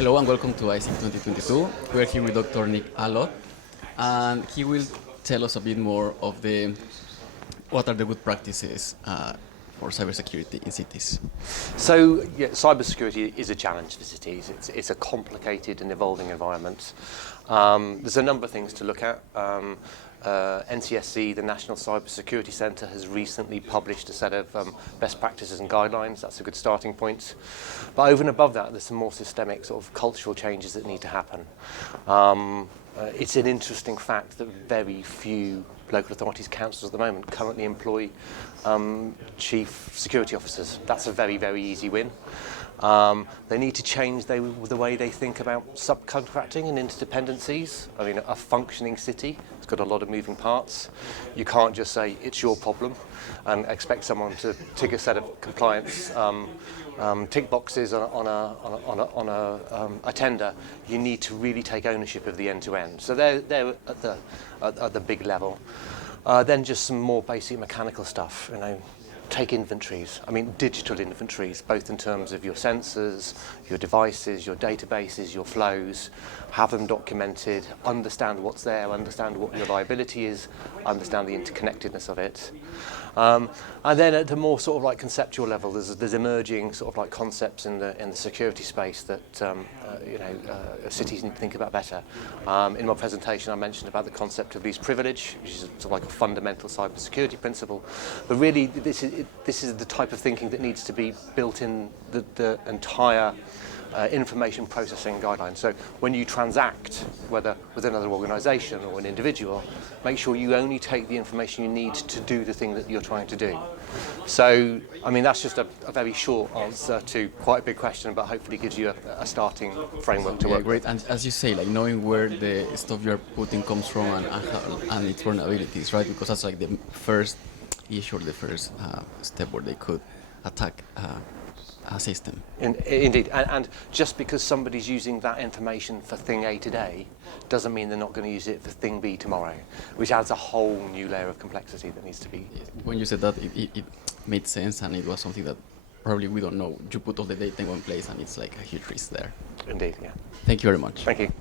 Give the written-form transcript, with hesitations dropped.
Hello and welcome to ICEC 2022. We're here with Dr. Nick Allott, and he will tell us a bit more of what are the good practices for cybersecurity in cities. So, yeah, cybersecurity is a challenge for cities. It's a complicated and evolving environment. There's a number of things to look at. NCSC, the National Cybersecurity Centre, has recently published a set of best practices and guidelines. That's a good starting point. But over and above that, there's some more systemic sort of cultural changes that need to happen. It's an interesting fact that very few local authorities, councils at the moment currently employ chief security officers. That's a very, very easy win. They need to change the way they think about subcontracting and interdependencies. I mean, a functioning city has got a lot of moving parts. You can't just say it's your problem and expect someone to tick a set of compliance tick boxes on a tender. You need to really take ownership of the end-to-end. So they're at the big level. Then just some more basic mechanical stuff, you know. Take inventories, I mean digital inventories, both in terms of your sensors, your devices, your databases, your flows, have them documented, understand what's there, understand what your liability is, understand the interconnectedness of it. And then at the more sort of like conceptual level, there's emerging sort of like concepts in the security space that cities need to think about better. In my presentation, I mentioned about the concept of least privilege, which is sort of like a fundamental cybersecurity principle. But really, this is the type of thinking that needs to be built in the entire information processing guidelines. So when you transact, whether with another organisation or an individual, make sure you only take the information you need to do the thing that you're trying to do. So, I mean, that's just a very short answer to quite a big question, but hopefully gives you a starting framework to work great. with. And as you say, like knowing where the stuff you're putting comes from and its vulnerabilities, right? Because that's like the first issue or the first step where they could attack a system. Indeed, and just because somebody's using that information for thing A today doesn't mean they're not going to use it for thing B tomorrow, which adds a whole new layer of complexity that needs to be... When you said that, it made sense, and it was something that probably we don't know. You put all the data in one place and it's like a huge risk there. Indeed, yeah. Thank you very much. Thank you.